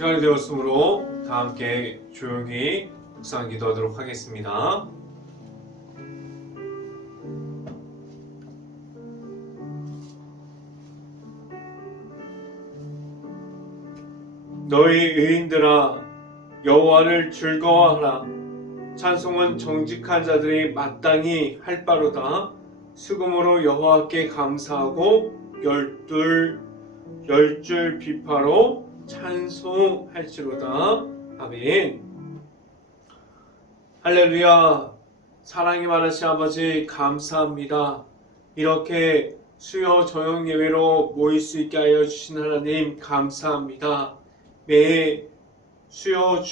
시간이 되었으므로 다 함께 조용히 묵상 기도하도록 하겠습니다. 너희 의인들아 여호와를 즐거워하라. 찬송은 정직한 자들이 마땅히 할 바로다. 수금으로 여호와께 감사하고 열줄 비파로 찬송할지로다. 아멘. 할렐루야. 사랑이 많으신 아버지 감사합니다. 이렇게 수요 저녁 예배로 모일 수 있게 하여 주신 하나님 감사합니다. 매 수요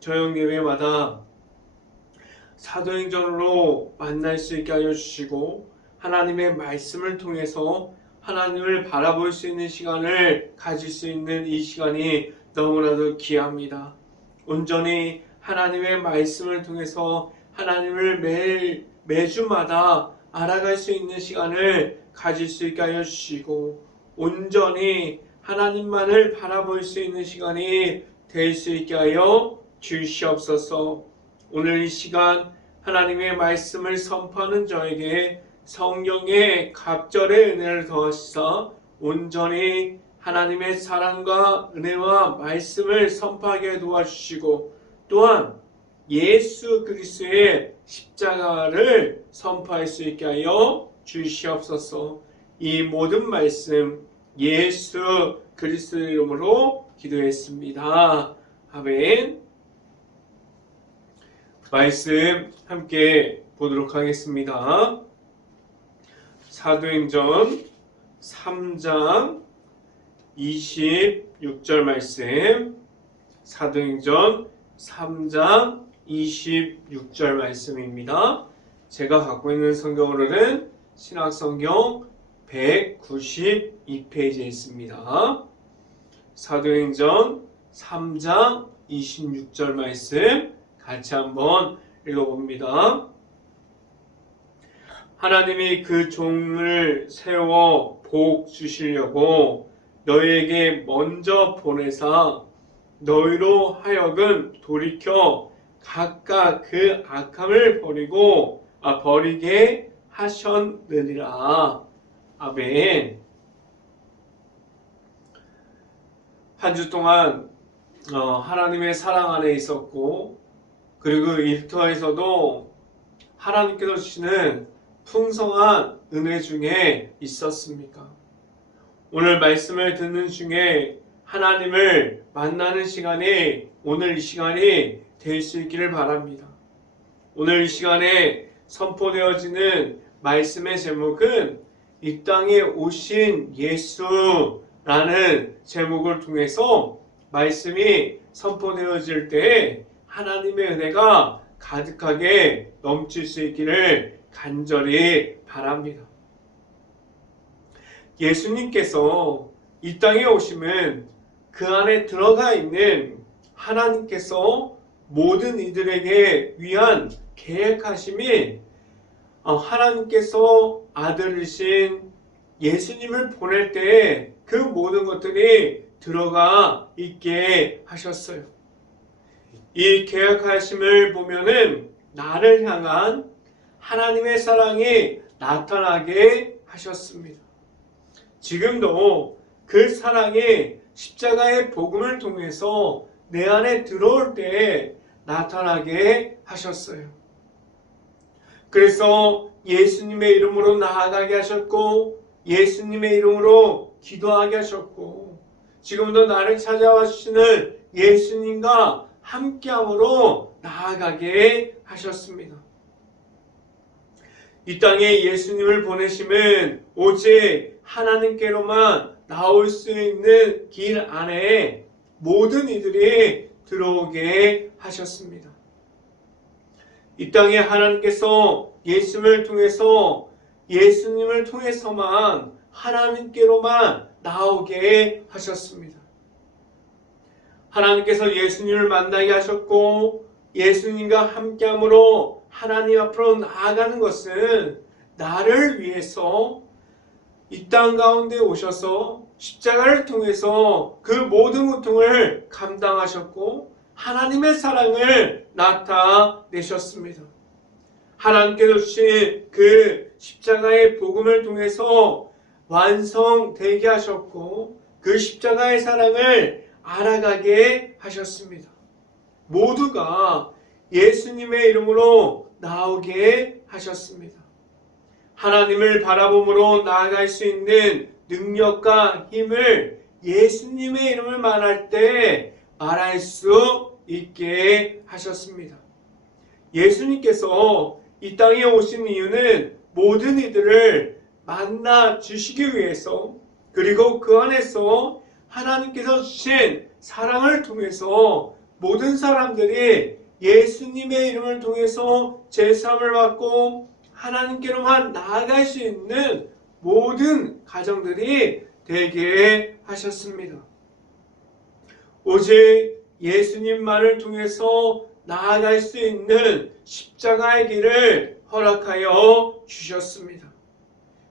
저녁 예배마다 사도행전으로 만날 수 있게 하여 주시고 하나님의 말씀을 통해서 하나님을 바라볼 수 있는 시간을 가질 수 있는 이 시간이 너무나도 귀합니다. 온전히 하나님의 말씀을 통해서 하나님을 매주마다 알아갈 수 있는 시간을 가질 수 있게 하여 주시고 온전히 하나님만을 바라볼 수 있는 시간이 될 수 있게 하여 주시옵소서. 오늘 이 시간 하나님의 말씀을 선포하는 저에게 성령의 갑절의 은혜를 더하시사 온전히 하나님의 사랑과 은혜와 말씀을 선포하게 도와주시고 또한 예수 그리스도의 십자가를 선포할 수 있게 하여 주시옵소서. 이 모든 말씀 예수 그리스도의 이름으로 기도했습니다. 아멘. 말씀 함께 보도록 하겠습니다. 사도행전 3장 26절 말씀, 사도행전 3장 26절 말씀입니다. 제가 갖고 있는 성경으로는 신약성경 192페이지에 있습니다. 사도행전 3장 26절 말씀 같이 한번 읽어봅니다. 하나님이 그 종을 세워 복 주시려고 너희에게 먼저 보내사 너희로 하여금 돌이켜 각각 그 악함을 버리게 하셨느니라. 아멘. 한 주 동안 하나님의 사랑 안에 있었고 그리고 일터에서도 하나님께서 주시는 풍성한 은혜 중에 있었습니까? 오늘 말씀을 듣는 중에 하나님을 만나는 시간이 오늘 이 시간이 될 수 있기를 바랍니다. 오늘 이 시간에 선포되어지는 말씀의 제목은 이 땅에 오신 예수라는 제목을 통해서 말씀이 선포되어질 때 하나님의 은혜가 가득하게 넘칠 수 있기를 간절히 바랍니다. 예수님께서 이 땅에 오시면 그 안에 들어가 있는 하나님께서 모든 이들에게 위한 계획하심이 하나님께서 아들이신 예수님을 보낼 때 그 모든 것들이 들어가 있게 하셨어요. 이 계획하심을 보면은 나를 향한 하나님의 사랑이 나타나게 하셨습니다. 지금도 그 사랑이 십자가의 복음을 통해서 내 안에 들어올 때 나타나게 하셨어요. 그래서 예수님의 이름으로 나아가게 하셨고 예수님의 이름으로 기도하게 하셨고 지금도 나를 찾아와 주시는 예수님과 함께함으로 나아가게 하셨습니다. 이 땅에 예수님을 보내심은 오직 하나님께로만 나올 수 있는 길 안에 모든 이들이 들어오게 하셨습니다. 이 땅에 하나님께서 예수님을 통해서만 하나님께로만 나오게 하셨습니다. 하나님께서 예수님을 만나게 하셨고 예수님과 함께함으로 하나님 앞으로 나아가는 것은 나를 위해서 이 땅 가운데 오셔서 십자가를 통해서 그 모든 고통을 감당하셨고 하나님의 사랑을 나타내셨습니다. 하나님께서 주신 그 십자가의 복음을 통해서 완성되게 하셨고 그 십자가의 사랑을 알아가게 하셨습니다. 모두가 예수님의 이름으로 나오게 하셨습니다. 하나님을 바라봄으로 나아갈 수 있는 능력과 힘을 예수님의 이름을 말할 때 말할 수 있게 하셨습니다. 예수님께서 이 땅에 오신 이유는 모든 이들을 만나 주시기 위해서, 그리고 그 안에서 하나님께서 주신 사랑을 통해서 모든 사람들이 예수님의 이름을 통해서 제사함을 받고 하나님께로만 나아갈 수 있는 모든 가정들이 되게 하셨습니다. 오직 예수님만을 통해서 나아갈 수 있는 십자가의 길을 허락하여 주셨습니다.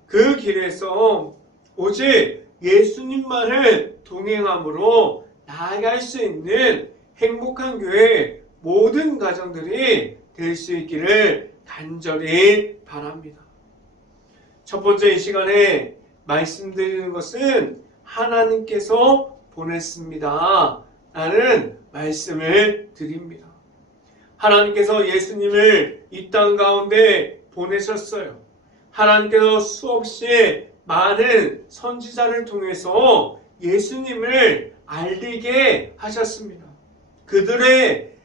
그 길에서 오직 예수님만을 동행함으로 나아갈 수 있는 행복한 교회 모든 가정들이 될 수 있기를 간절히 바랍니다. 첫 번째 이 시간에 말씀드리는 것은 하나님께서 보냈습니다 라는 말씀을 드립니다. 하나님께서 예수님을 이 땅 가운데 보내셨어요. 하나님께서 수없이 많은 선지자를 통해서 예수님을 알리게 하셨습니다. 그들의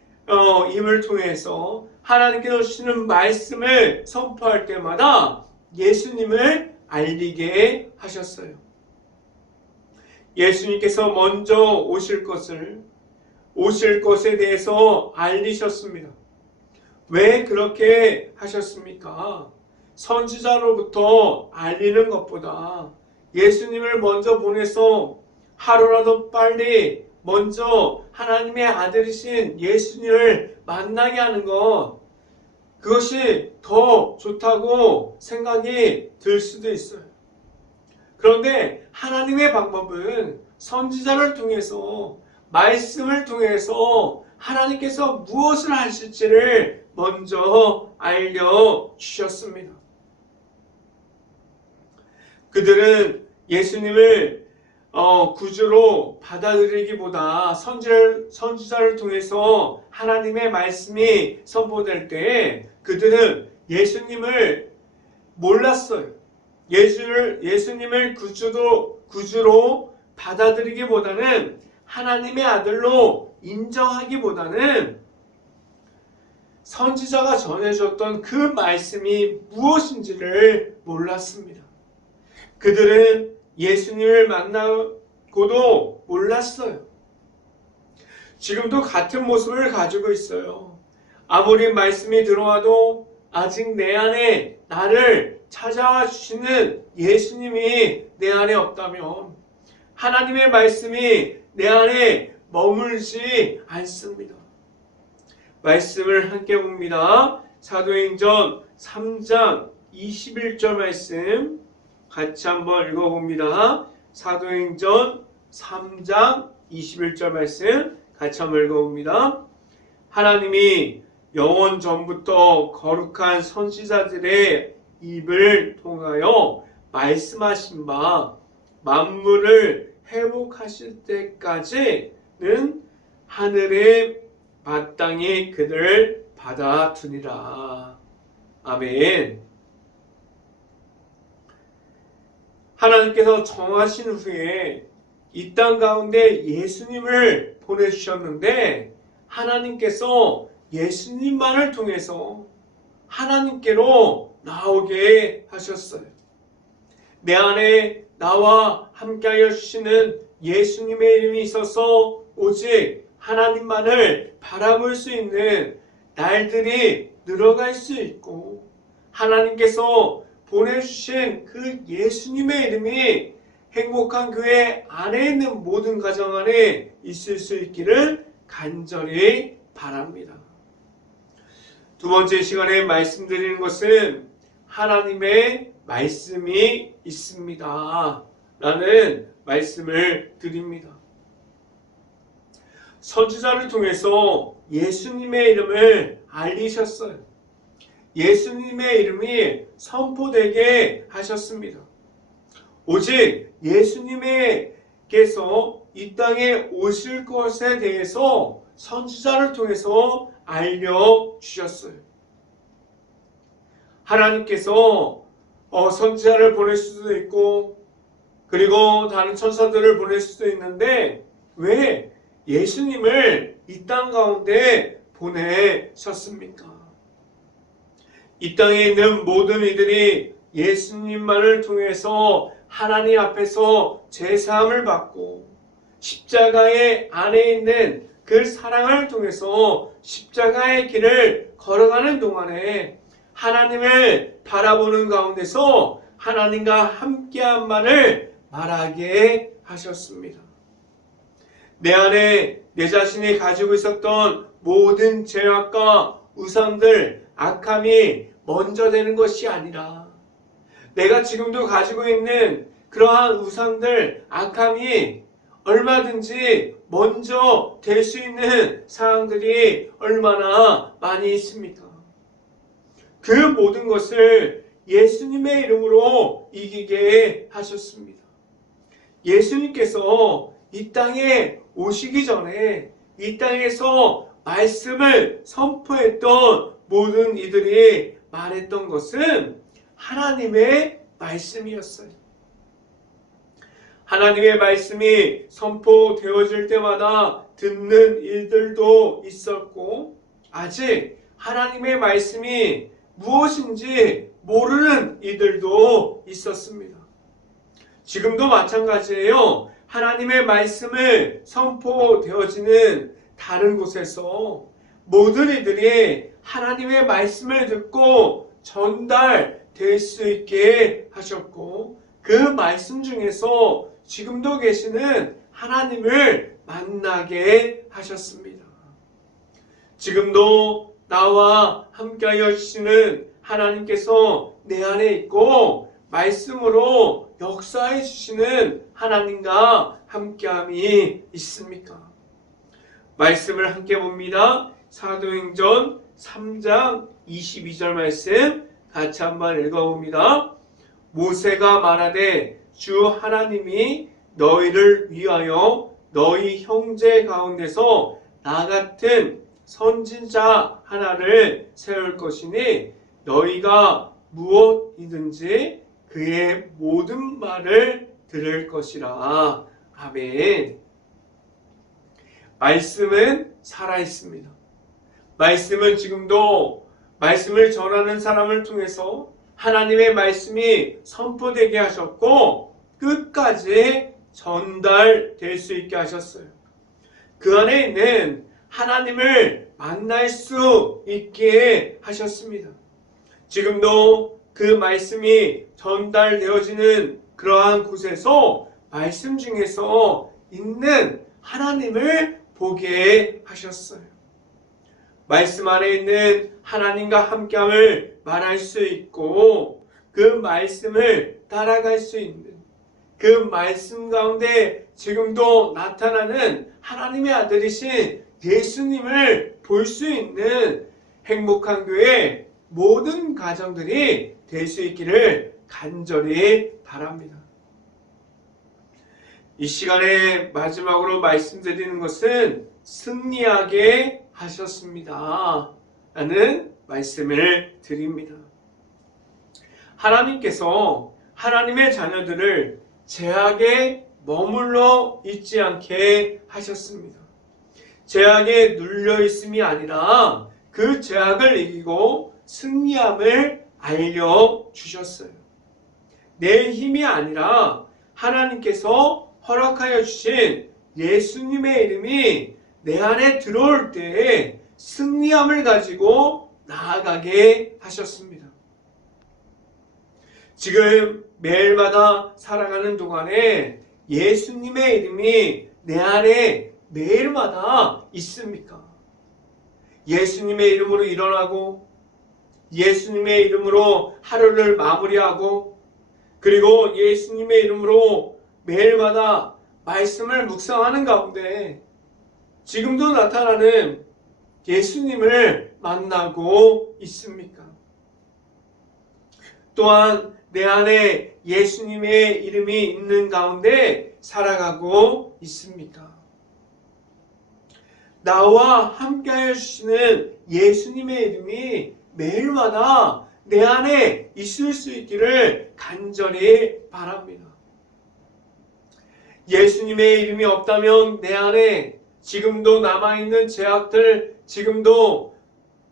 입을 통해서 하나님께서 주시는 말씀을 선포할 때마다 예수님을 알리게 하셨어요. 예수님께서 먼저 오실 것에 대해서 알리셨습니다. 왜 그렇게 하셨습니까? 선지자로부터 알리는 것보다 예수님을 먼저 보내서 하루라도 빨리 먼저 하나님의 아들이신 예수님을 만나게 하는 것, 그것이 더 좋다고 생각이 들 수도 있어요. 그런데 하나님의 방법은 선지자를 통해서, 말씀을 통해서 하나님께서 무엇을 하실지를 먼저 알려주셨습니다. 그들은 예수님을 구주로 받아들이기보다 선지자를 통해서 하나님의 말씀이 선포될 때 그들은 예수님을 몰랐어요. 예수님을 구주로 받아들이기보다는 하나님의 아들로 인정하기보다는 선지자가 전해줬던 그 말씀이 무엇인지를 몰랐습니다. 그들은 예수님을 만나고도 몰랐어요. 지금도 같은 모습을 가지고 있어요. 아무리 말씀이 들어와도 아직 내 안에 나를 찾아와 주시는 예수님이 내 안에 없다면 하나님의 말씀이 내 안에 머물지 않습니다. 말씀을 함께 봅니다. 사도행전 3장 21절 말씀 같이 한번 읽어봅니다. 사도행전 3장 21절 말씀 같이 한번 읽어봅니다. 하나님이 영원 전부터 거룩한 선지자들의 입을 통하여 말씀하신 바 만물을 회복하실 때까지는 하늘에 마땅히 그들을 받아두니라. 아멘. 하나님께서 정하신 후에 이 땅 가운데 예수님을 보내주셨는데 하나님께서 예수님만을 통해서 하나님께로 나오게 하셨어요. 내 안에 나와 함께하여 주시는 예수님의 이름이 있어서 오직 하나님만을 바라볼 수 있는 날들이 늘어갈 수 있고 하나님께서 보내주신 그 예수님의 이름이 행복한 교회 안에 있는 모든 가정 안에 있을 수 있기를 간절히 바랍니다. 두 번째 시간에 말씀드리는 것은 하나님의 말씀이 있습니다. 라는 말씀을 드립니다. 선지자를 통해서 예수님의 이름을 알리셨어요. 예수님의 이름이 선포되게 하셨습니다. 오직 예수님께서 이 땅에 오실 것에 대해서 선지자를 통해서 알려주셨어요. 하나님께서 선지자를 보낼 수도 있고 그리고 다른 천사들을 보낼 수도 있는데 왜 예수님을 이 땅 가운데 보내셨습니까? 이 땅에 있는 모든 이들이 예수님만을 통해서 하나님 앞에서 제사함을 받고 십자가의 안에 있는 그 사랑을 통해서 십자가의 길을 걸어가는 동안에 하나님을 바라보는 가운데서 하나님과 함께한만을 말하게 하셨습니다. 내 안에 내 자신이 가지고 있었던 모든 죄악과 우상들, 악함이 먼저 되는 것이 아니라 내가 지금도 가지고 있는 그러한 우상들, 악함이 얼마든지 먼저 될 수 있는 사항들이 얼마나 많이 있습니까? 그 모든 것을 예수님의 이름으로 이기게 하셨습니다. 예수님께서 이 땅에 오시기 전에 이 땅에서 말씀을 선포했던 모든 이들이 말했던 것은 하나님의 말씀이었어요. 하나님의 말씀이 선포되어질 때마다 듣는 일들도 있었고 아직 하나님의 말씀이 무엇인지 모르는 이들도 있었습니다. 지금도 마찬가지예요. 하나님의 말씀을 선포되어지는 다른 곳에서 모든 이들이 하나님의 말씀을 듣고 전달될 수 있게 하셨고 그 말씀 중에서 지금도 계시는 하나님을 만나게 하셨습니다. 지금도 나와 함께하여 주시는 하나님께서 내 안에 있고 말씀으로 역사해 주시는 하나님과 함께함이 있습니까? 말씀을 함께 봅니다. 사도행전 3장 22절 말씀 같이 한번 읽어봅니다. 모세가 말하되 주 하나님이 너희를 위하여 너희 형제 가운데서 나 같은 선지자 하나를 세울 것이니 너희가 무엇이든지 그의 모든 말을 들을 것이라. 아멘. 말씀은 살아있습니다. 말씀은 지금도 말씀을 전하는 사람을 통해서 하나님의 말씀이 선포되게 하셨고 끝까지 전달될 수 있게 하셨어요. 그 안에 있는 하나님을 만날 수 있게 하셨습니다. 지금도 그 말씀이 전달되어지는 그러한 곳에서 말씀 중에서 있는 하나님을 보게 하셨어요. 말씀 안에 있는 하나님과 함께함을 말할 수 있고 그 말씀을 따라갈 수 있는 그 말씀 가운데 지금도 나타나는 하나님의 아들이신 예수님을 볼 수 있는 행복한 교회 모든 가정들이 될 수 있기를 간절히 바랍니다. 이 시간에 마지막으로 말씀드리는 것은 승리하게 하셨습니다. 라는 말씀을 드립니다. 하나님께서 하나님의 자녀들을 죄악에 머물러 있지 않게 하셨습니다. 죄악에 눌려 있음이 아니라 그 죄악을 이기고 승리함을 알려주셨어요. 내 힘이 아니라 하나님께서 허락하여 주신 예수님의 이름이 내 안에 들어올 때에 승리함을 가지고 나아가게 하셨습니다. 지금 매일마다 살아가는 동안에 예수님의 이름이 내 안에 매일마다 있습니까? 예수님의 이름으로 일어나고 예수님의 이름으로 하루를 마무리하고 그리고 예수님의 이름으로 매일마다 말씀을 묵상하는 가운데 지금도 나타나는 예수님을 만나고 있습니까? 또한 내 안에 예수님의 이름이 있는 가운데 살아가고 있습니까? 나와 함께하여 주시는 예수님의 이름이 매일마다 내 안에 있을 수 있기를 간절히 바랍니다. 예수님의 이름이 없다면 내 안에 지금도 남아있는 죄악들, 지금도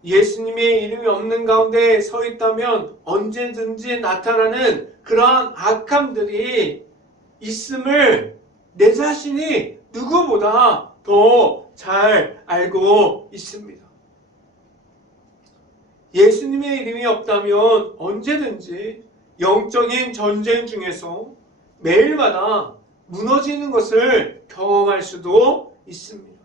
예수님의 이름이 없는 가운데 서 있다면 언제든지 나타나는 그러한 악함들이 있음을 내 자신이 누구보다 더 잘 알고 있습니다. 예수님의 이름이 없다면 언제든지 영적인 전쟁 중에서 매일마다 무너지는 것을 경험할 수도 있습니다.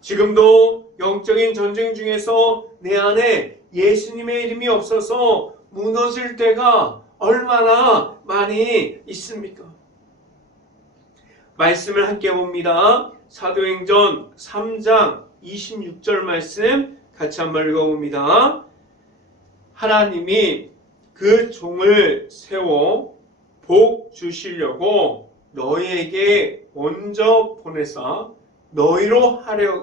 지금도 영적인 전쟁 중에서 내 안에 예수님의 이름이 없어서 무너질 때가 얼마나 많이 있습니까? 말씀을 함께 봅니다. 사도행전 3장 26절 말씀 같이 한번 읽어봅니다. 하나님이 그 종을 세워 복 주시려고 너희에게 먼저 보내사 너희로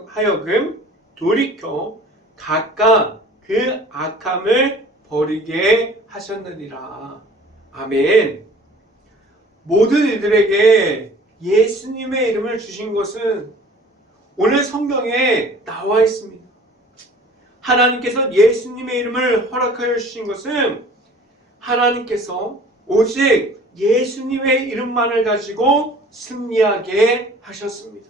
하여금 돌이켜 각각 그 악함을 버리게 하셨느니라. 아멘. 모든 이들에게 예수님의 이름을 주신 것은 오늘 성경에 나와 있습니다. 하나님께서 예수님의 이름을 허락하여 주신 것은 하나님께서 오직 예수님의 이름만을 가지고 승리하게 하셨습니다.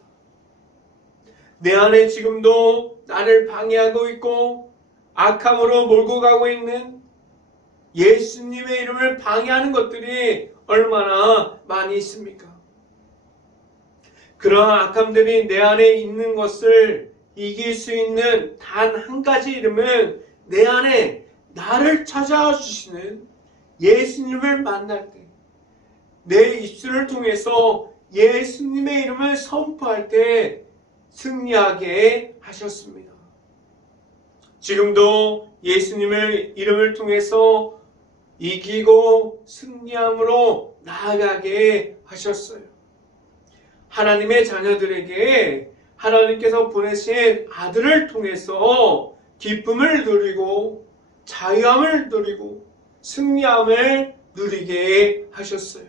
내 안에 지금도 나를 방해하고 있고 악함으로 몰고 가고 있는 예수님의 이름을 방해하는 것들이 얼마나 많이 있습니까? 그러한 악함들이 내 안에 있는 것을 이길 수 있는 단 한 가지 이름은 내 안에 나를 찾아와 주시는 예수님을 만날 때, 내 입술을 통해서 예수님의 이름을 선포할 때 승리하게 하셨습니다. 지금도 예수님의 이름을 통해서 이기고 승리함으로 나아가게 하셨어요. 하나님의 자녀들에게 하나님께서 보내신 아들을 통해서 기쁨을 누리고 자유함을 누리고 승리함을 누리게 하셨어요.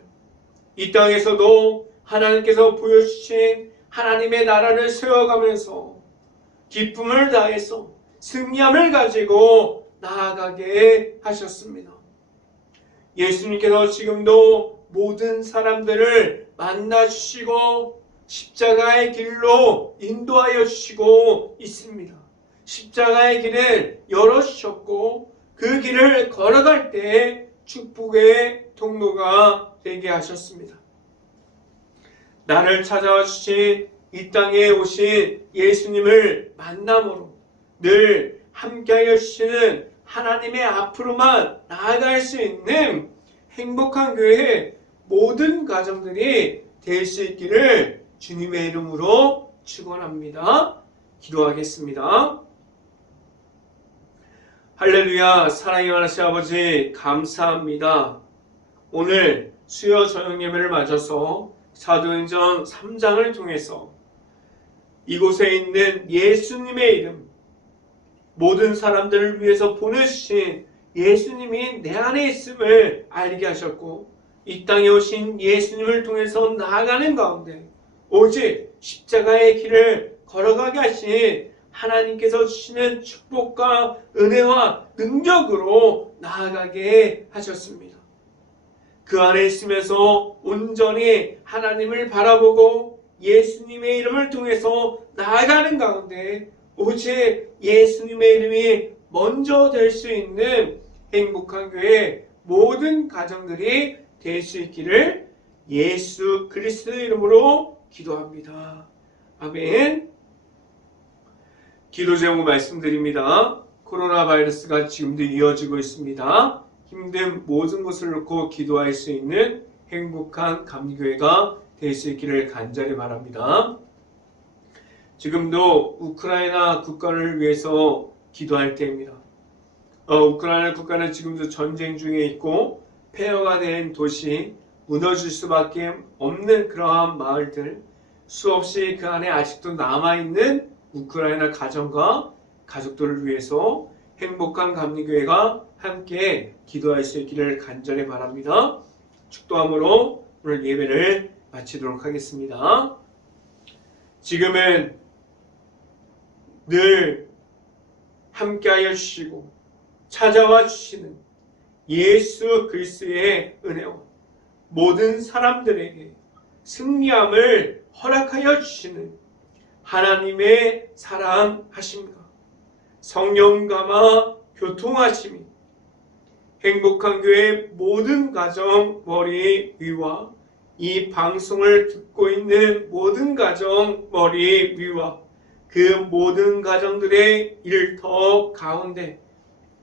이 땅에서도 하나님께서 보여주신 하나님의 나라를 세워가면서 기쁨을 다해서 승리함을 가지고 나아가게 하셨습니다. 예수님께서 지금도 모든 사람들을 만나주시고 십자가의 길로 인도하여 주시고 있습니다. 십자가의 길을 열어주셨고 그 길을 걸어갈 때 축복의 통로가 되게 하셨습니다. 나를 찾아와 주신 이 땅에 오신 예수님을 만남으로 늘 함께하여 주시는 하나님의 앞으로만 나아갈 수 있는 행복한 교회의 모든 가정들이 될 수 있기를 주님의 이름으로 축원합니다. 기도하겠습니다. 할렐루야. 사랑의 하나님 아버지 감사합니다. 오늘 수요 저녁 예배를 맞아서 사도행전 3장을 통해서 이곳에 있는 예수님의 이름, 모든 사람들을 위해서 보내주신 예수님이 내 안에 있음을 알게 하셨고 이 땅에 오신 예수님을 통해서 나아가는 가운데 오직 십자가의 길을 걸어가게 하신 하나님께서 주시는 축복과 은혜와 능력으로 나아가게 하셨습니다. 그 안에 있으면서 온전히 하나님을 바라보고 예수님의 이름을 통해서 나아가는 가운데 오직 예수님의 이름이 먼저 될 수 있는 행복한 교회 모든 가정들이 될 수 있기를 예수 그리스도의 이름으로 기도합니다. 아멘. 기도 제목 말씀드립니다. 코로나 바이러스가 지금도 이어지고 있습니다. 힘든 모든 것을 놓고 기도할 수 있는 행복한 감리교회가 될 수 있기를 간절히 바랍니다. 지금도 우크라이나 국가를 위해서 기도할 때입니다. 우크라이나 국가는 지금도 전쟁 중에 있고 폐허가 된 도시, 무너질 수밖에 없는 그러한 마을들, 수없이 그 안에 아직도 남아있는 우크라이나 가정과 가족들을 위해서 행복한 감리교회가 함께 기도할 수 있기를 간절히 바랍니다. 축도함으로 오늘 예배를 마치도록 하겠습니다. 지금은 늘 함께하여 주시고 찾아와 주시는 예수 그리스도의 은혜와 모든 사람들에게 승리함을 허락하여 주시는 하나님의 사랑하심과 성령감화 교통하심이 행복한 교회 모든 가정 머리 위와 이 방송을 듣고 있는 모든 가정 머리 위와 그 모든 가정들의 일터 가운데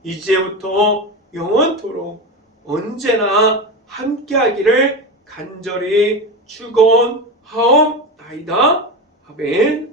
이제부터 영원토록 언제나 함께하기를 간절히 축원하옵나이다. 아멘.